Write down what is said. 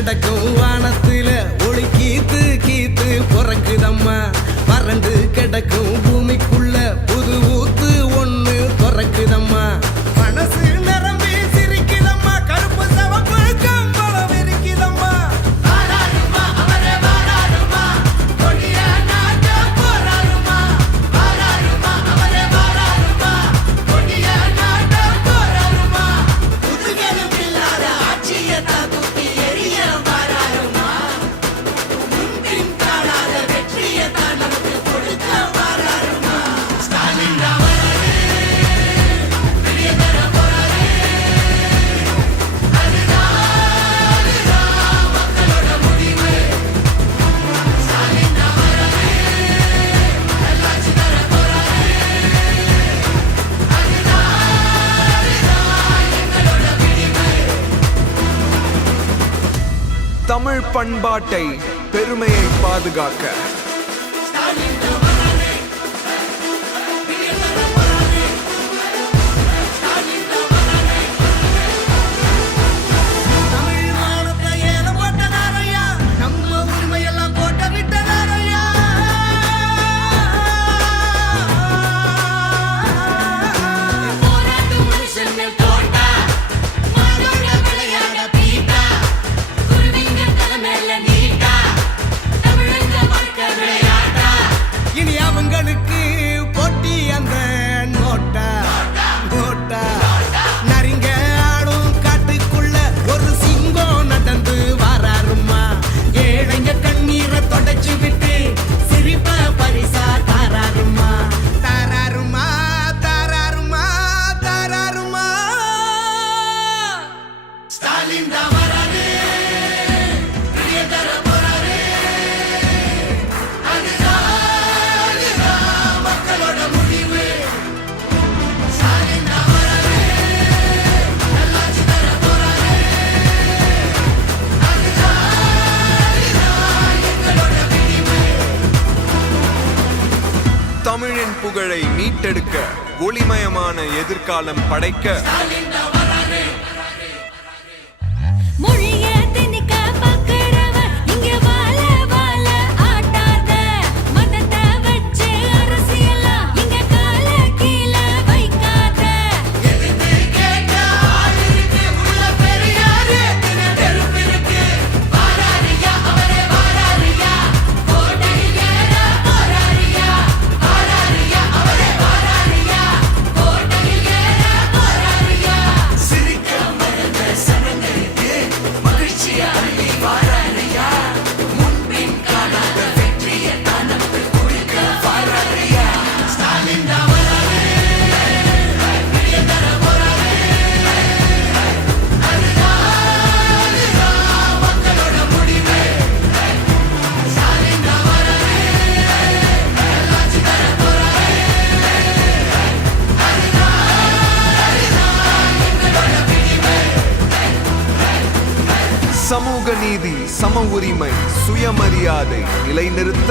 கிடக்கும் வானத்துல ஒளி கீத்து கீத்து பிறக்குதம்மா. வறண்டு கிடக்கும் பூமிக்குள்ள புது ஊத்து ஒண்ணு பிறக்குதம்மா. மனசு நிரம்பி சிரிக்குதம்மா, கருப்பு சவப்பு கம்பளம் விரிக்குதம்மா. வாராருமா அவரே வாராருமா, கொடிய நாட்ட போராருமா. வாராருமா அவரே வாராருமா, கொடிய நாட்ட போராருமா. புதுகலும் இல்லாத ஆட்சியத்தான் தூக்கி எரிய வாராருமா. முன்பின் காணாத வெற்றியத்தான் நமக்கு கொடுக்க வாராருமா. ஸ்டாலின் ராமரே பெரிய தர போறாரே. அதுதான் மக்களோட முடிவு. ஸ்டாலின் ராமரே நல்லாட்சி தர போறாரே. அதுதான் எங்களோட விடிவு. தமிழ் பண்பாட்டை பெருமையை பாதுகாக்க தமிழ் மானத்தை ஏலம் போட்டதாரையா, நம்ம உரிமையெல்லாம் போட்ட விட்டதாரையா. போராட்டம் மனுஷன் மேல் தோட்டா, மாடோட விளையாட பீட்டா, குருவிங்க தலை மேல நீட்டா, தமிழங்க வாழ்க்கை விளையாட்டா. இனி அவங்களுக்கு போட்டி அந்த நோட்டா நோட்டா. நரிங்க ஆடும் காட்டுக்குள்ள ஒரு சிங்கம் நடந்து வாராருமா. ஏழைங்க கண்ணீரை தொடச்சு விட்டு சிரிப்ப பரிசா தாராருமா. தாராருமா தாராருமா தாராருமா. ஸ்டாலின் தான் வராரு, பெரிய தர போறாரு. அதுதான் மக்களோட முடிவு. ஸ்டாலின் தான் வராரு, நல்லாட்சி தர போறாரு. அதுதான் எங்களோட விடிவு. தமிழின் புகழை மீட்டெடுக்க ஒளிமயமான எதிர்காலம் படைக்க ஸ்டாலின் தான் வராரு. மொழிய திணிக்க பார்க்கிறவ இங்க வாழ வாழ ஆட்டாத. மதத்தை வச்சு அரசியலா இங்க கால கீழ வைக்காத. எதிர்த்து கேட்க ஆள் இருக்கு, உள்ள பெரியாரு எத்தனை நெருப்பு இருக்கு. வாராரியா அவரே வாராரியா, கோட்டையில் ஏற போறாரியா. வாராரியா அவரே வாராரியா, கோட்டையில் ஏற போறாரியா. சிரிக்க மறந்த சனங்களுக்கு மகிழ்ச்சியா அள்ளி வாராரியா. முன்பின் காணாத வெற்றியை தான் நமக்கு கொடுக்க வாராரியா. ஸ்டாலின் தான் வராரு, பெரிய தர போறாரு. அதுதான் மக்களோட முடிவு. ஸ்டாலின் தான் வராரு, நல்லாட்சி தர போறாரு. அதுதான் எங்களோட விடிவு. சமூக நீதி, சம உரிமை, சுயமரியாதை நிலைநிறுத்த